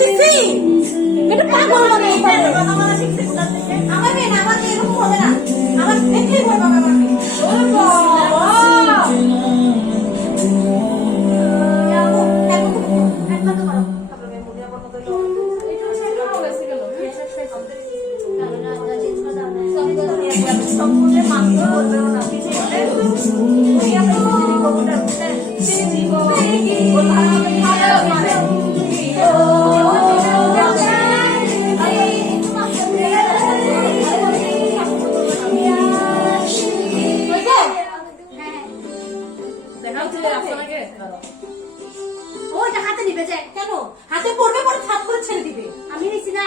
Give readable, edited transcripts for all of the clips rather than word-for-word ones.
করতেছি এটা পাগল হবে কথা বলা শিখছে কোথা থেকে আমার মেয়ে না আমার মেয়ে এরকম হবে না আমার দেখলেই ভয় পাবে আমার মেয়ে ওরে বাবা যাবো একবার তো করো তারপরে মেয়ে মুড়ি আবার কত এটা ছেলে হবে গেল সম্পূর্ণ মাত্র বলবে না কিছু বলে তুমি আমরা যদি কবুতর বুঝলেন সেই জীবন ওর ভালো হবে ওটা হাতে নিবে যে কেন হাতে পড়বে পরে থাপ করে ছেড়ে দিবে আমি নিছি না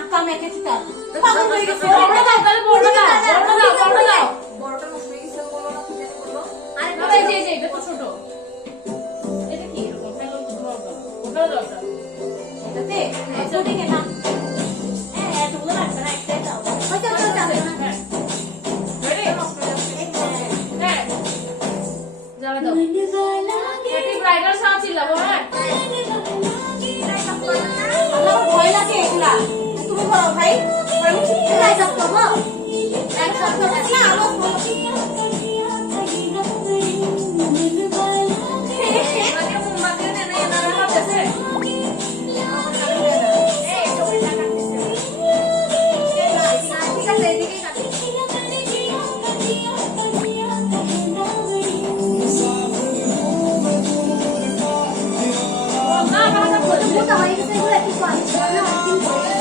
আকা মেখেছি তার পাগল হয়ে গেছে বড়টা দাও তাহলে বড়টা দাও বড়টা নষ্ট হয়ে গেছে বলো না কি জানি বললো আরে বাবা এই যে এটা তো ছোট এটা কি এরকম ফেলো ওটা দাও এটাতে ছোটই কেন হ্যাঁ এতগুলো লাগবে না একটাই দাও হয়তো যাবে না হ্যাঁ রেডি হ্যাঁ যাবে দাও হ্যাপি ব্রাইডাল সাথ ছিল হ্যাঁ আল্লাহ ভয় লাগে এগুলা তুমি বলো ভাই আমি ঠিক করে যাব বাবা এক সপ্তাহ না আওয়াজ বলো আগে মোমবাতি না না না হাতে এই তো এটা কাটতেছে ঠিক আছে এদিকে কাটি মোটা হয়ে গেছে এগুলো একটু কম না একদিন পরে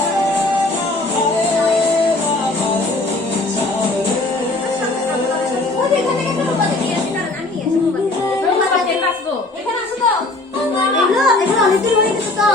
এখানে আসো তো এগুলো অনেকদিন হয়ে গেছে তো